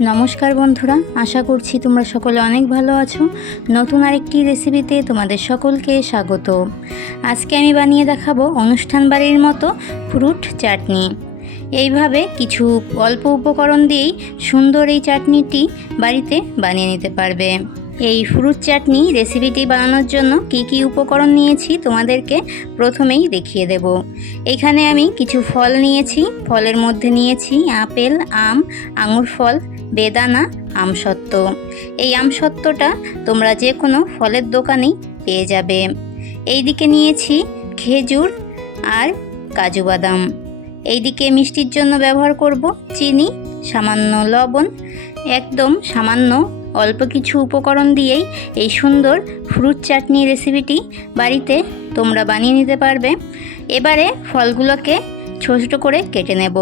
নমস্কার বন্ধুরা, আশা করছি তোমরা সকলে অনেক ভালো আছো। নতুন আরেকটি রেসিপিতে তোমাদের সকলকে স্বাগত। আজকে আমি বানিয়ে দেখাবো অনুষ্ঠান বাড়ির মতো ফ্রুট চাটনি। এইভাবে কিছু অল্প উপকরণ দিয়েই সুন্দর এই চাটনিটি বাড়িতে বানিয়ে নিতে পারবে। এই ফ্রুট চাটনি রেসিপিটি বানানোর জন্য কি কি উপকরণ নিয়েছি তোমাদেরকে প্রথমেই দেখিয়ে দেব। এখানে আমি কিছু ফল নিয়েছি। ফলের মধ্যে নিয়েছি আপেল, আম, আঙুর ফল, বেদানা, আমসত্ত্ব। এই আমসত্ত্বটা তোমরা যে কোনো ফলের দোকানেই পেয়ে যাবে। এইদিকে নিয়েছি খেজুর আর কাজু বাদাম। এইদিকে মিষ্টির জন্য ব্যবহার করব চিনি, সামান্য লবণ। একদম সামান্য অল্প কিছু উপকরণ দিয়েই এই সুন্দর ফ্রুট চাটনি রেসিপিটি বাড়িতে তোমরা বানিয়ে নিতে পারবে। এবারে ফলগুলোকে ছোট ছোট করে কেটে নেব।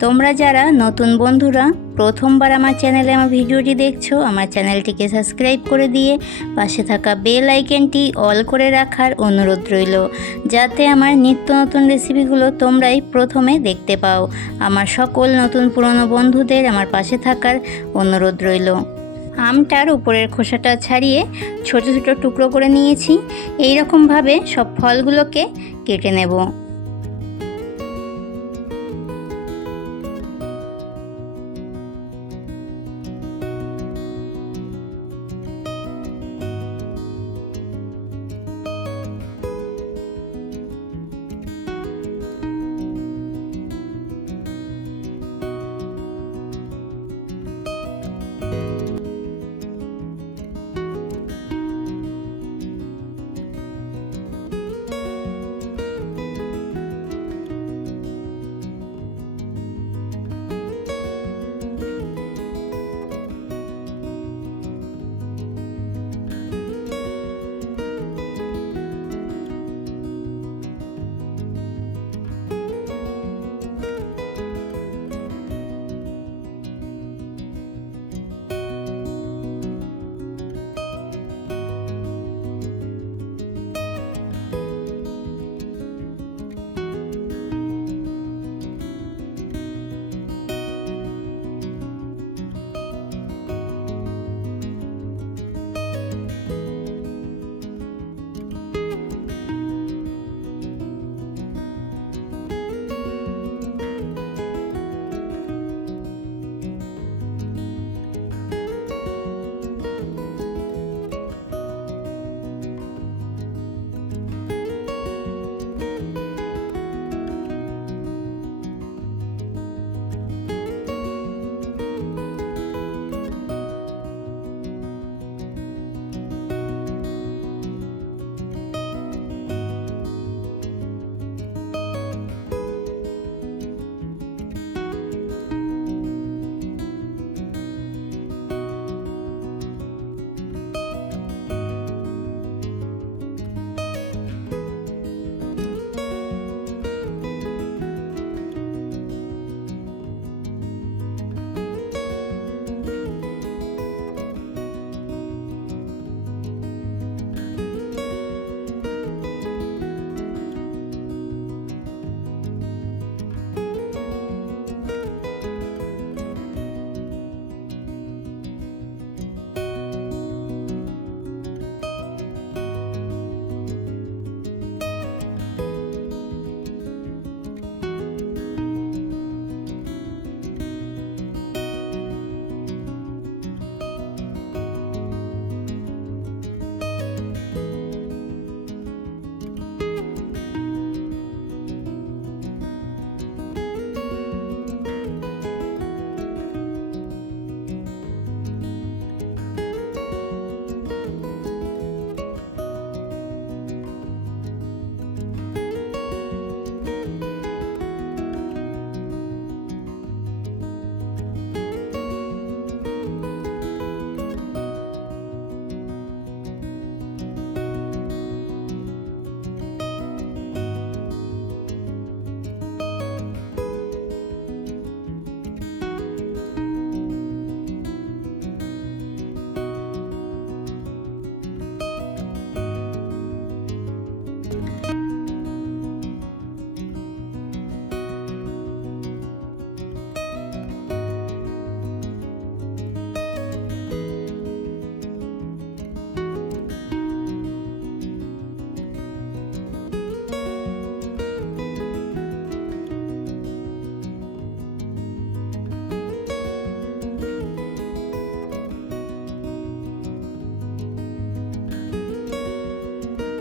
তোমরা যারা নতুন বন্ধুরা প্রথমবার আমার চ্যানেলে আমার ভিডিওটি দেখছো, আমার চ্যানেলটিকে সাবস্ক্রাইব করে দিয়ে পাশে থাকা বেল আইকনটি অল করে রাখার অনুরোধ রইল, যাতে আমার নিত্য নতুন রেসিপিগুলো তোমরাই প্রথমে দেখতে পাও। আমার সকল নতুন পুরনো বন্ধুদের আমার পাশে থাকার অনুরোধ রইল। আমটার উপরের খোসাটা ছাড়িয়ে ছোট ছোট টুকরো করে নিয়েছি। এই রকমভাবে সব ফলগুলোকে কেটে নেব।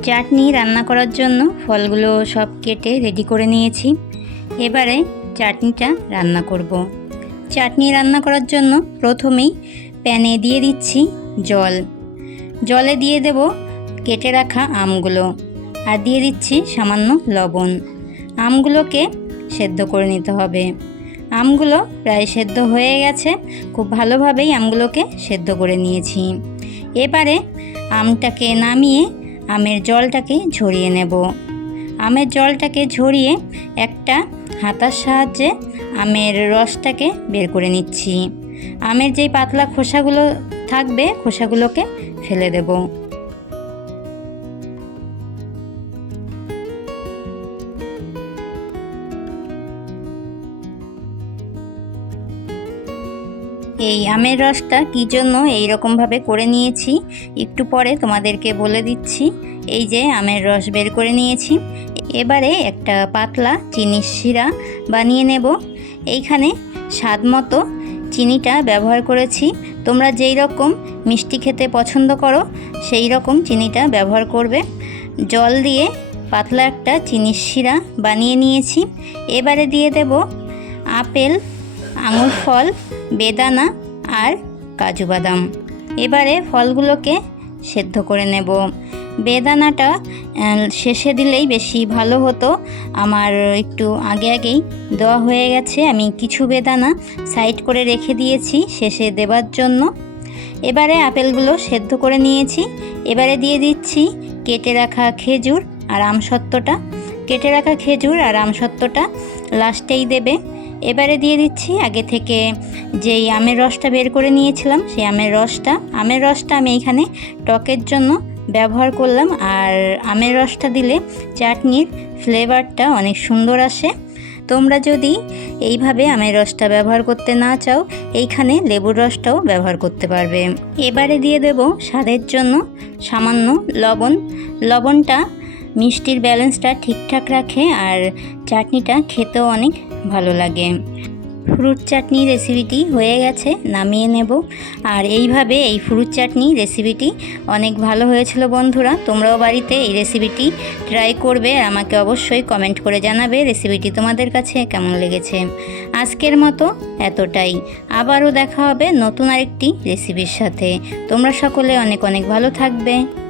চাটনি রান্না করার জন্য ফলগুলো সব কেটে রেডি করে নিয়েছি। এবারে চাটনিটা রান্না করব। চাটনি রান্না করার জন্য প্রথমেই প্যানে দিয়ে দিচ্ছি জল। জলে দিয়ে দেব কেটে রাখা আমগুলো আর দিয়ে দিচ্ছি সামান্য লবণ। আমগুলোকে সেদ্ধ করে নিতে হবে। আমগুলো প্রায় সেদ্ধ হয়ে গেছে, খুব ভালোভাবেই আমগুলোকে সেদ্ধ করে নিয়েছি। এবারে আমটাকে নামিয়ে আমের জলটাকে ঝরিয়ে নেব। আমের জলটাকে ঝরিয়ে একটা হাতার সাহায্যে আমের রসটাকে বের করে নিচ্ছি। আমের যেই পাতলা খোসাগুলো থাকবে খোসাগুলোকে ফেলে দেব। এই আমের রসটা কী জন্য এই রকমভাবে করে নিয়েছি একটু পরে তোমাদেরকে বলে দিচ্ছি। এই যে আমের রস বের করে নিয়েছি। এবারে একটা পাতলা চিনির শিরা বানিয়ে নেব। এইখানে স্বাদ মতো চিনিটা ব্যবহার করেছি। তোমরা যেই রকম মিষ্টি খেতে পছন্দ করো সেই রকম চিনিটা ব্যবহার করবে। জল দিয়ে পাতলা একটা চিনির শিরা বানিয়ে নিয়েছি। এবারে দিয়ে দেব আপেল, আঙুর ফল, বেদানা আর কাজু বাদাম। এবারে ফলগুলোকে সেদ্ধ করে নেব। বেদানাটা শেষে দিলেই বেশি ভালো হতো, আমার একটু আগেই দেওয়া হয়ে গেছে। আমি কিছু বেদানা সাইড করে রেখে দিয়েছি শেষে দেবার জন্য। এবারে আপেলগুলো সেদ্ধ করে নিয়েছি। এবারে দিয়ে দিচ্ছি কেটে রাখা খেজুর আর আমসত্ত্বটা। কেটে রাখা খেজুর আর আমসত্ত্বটা লাস্টেই দেবে। এবারে দিয়ে দিচ্ছি আগে থেকে যেই আমের রসটা বের করে নিয়েছিলাম সেই আমের রসটা আমি এখানে টকের জন্য ব্যবহার করলাম। আর আমের রসটা দিলে চাটনির ফ্লেভারটা অনেক সুন্দর আসে। তোমরা যদি এইভাবে আমের রসটা ব্যবহার করতে না চাও এইখানে লেবুর রসটাও ব্যবহার করতে পারবে। এবারে দিয়ে দেব স্বাদের জন্য সামান্য লবণ। লবণটা মিষ্টির ব্যালেন্সটা ঠিকঠাক রাখে আর চাটনিটা খেতেও অনেক ভালো লাগে। ফ্রুট চাটনি রেসিপিটি হয়ে গেছে, নামিয়ে নেব। আর এইভাবে এই ফ্রুট চাটনি রেসিপিটি অনেক ভালো হয়েছিল বন্ধুরা। তোমরাও বাড়িতে এই রেসিপিটি ট্রাই করবে আর আমাকে অবশ্যই কমেন্ট করে জানাবে রেসিপিটি তোমাদের কাছে কেমন লেগেছে। আজকের মতো এতটাই। আবারও দেখা হবে নতুন আরেকটি রেসিপির সাথে। তোমরা সকলে অনেক অনেক ভালো থাকবে।